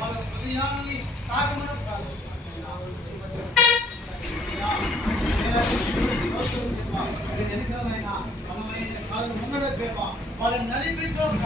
వాళ్ళ హృదయాన్ని తాగమని వాళ్ళని నడిపించడం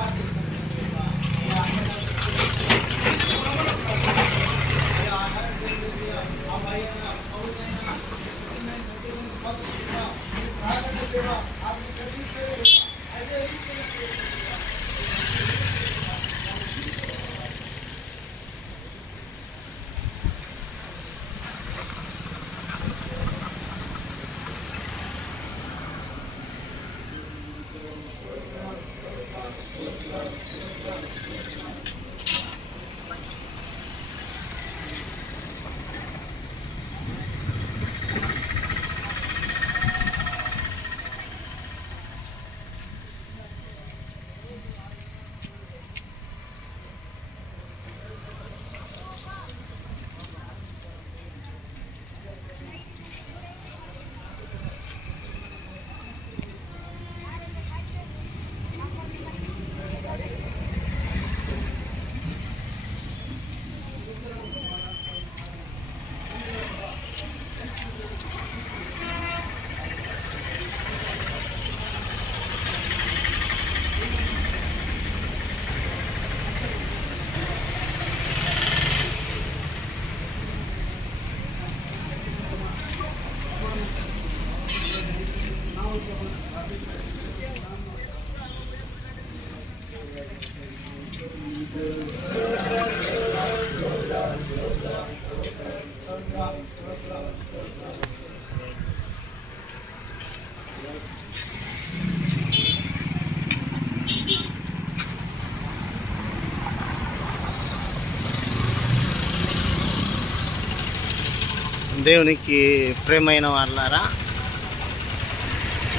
దేవునికి ప్రేమైన వాళ్ళారా,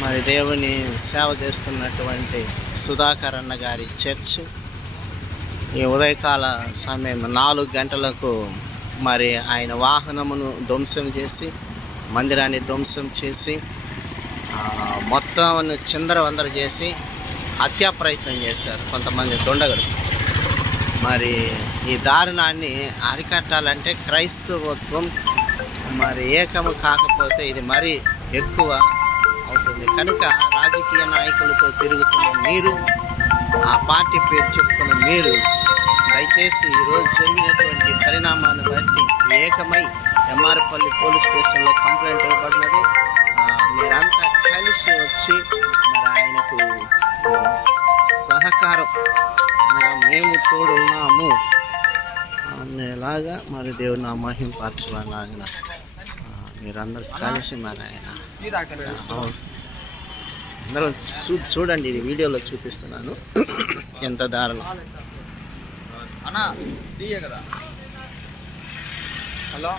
మరి దేవుని సేవ చేస్తున్నటువంటి సుధాకర్ అన్న గారి చర్చ్ ఈ ఉదయకాల సమయం 4 గంటలకు మరి ఆయన వాహనమును ధ్వంసం చేసి మందిరాన్ని ధ్వంసం చేసి మొత్తం చిందరవందర చేసి హత్యా ప్రయత్నం చేశారు కొంతమంది దుండగులు. మరి ఈ దారుణాన్ని అరికట్టాలంటే క్రైస్తవత్వం మరి ఏకము కాకపోతే ఇది మరీ ఎక్కువ అవుతుంది. కనుక రాజకీయ నాయకులతో తిరుగుతున్న మీరు, ఆ పార్టీ పేరు చెప్తున్న మీరు దయచేసి ఈరోజు జరిగినటువంటి పరిణామాన్ని బట్టి ఏకమై ఎంఆర్పల్లి పోలీస్ స్టేషన్లో కంప్లైంట్ ఇవ్వబడినది. మీరంతా కలిసి వచ్చి మరి ఆయనకు సహకారం మేము తోడున్నాము అనేలాగా మరి దేవుని మహింపరచలాగా మీరందరూ కలిసి మరి ఆయన అందరూ చూడండి. ఇది వీడియోలో చూపిస్తున్నాను ఎంత దారుణం. అన్నా కదా హలో.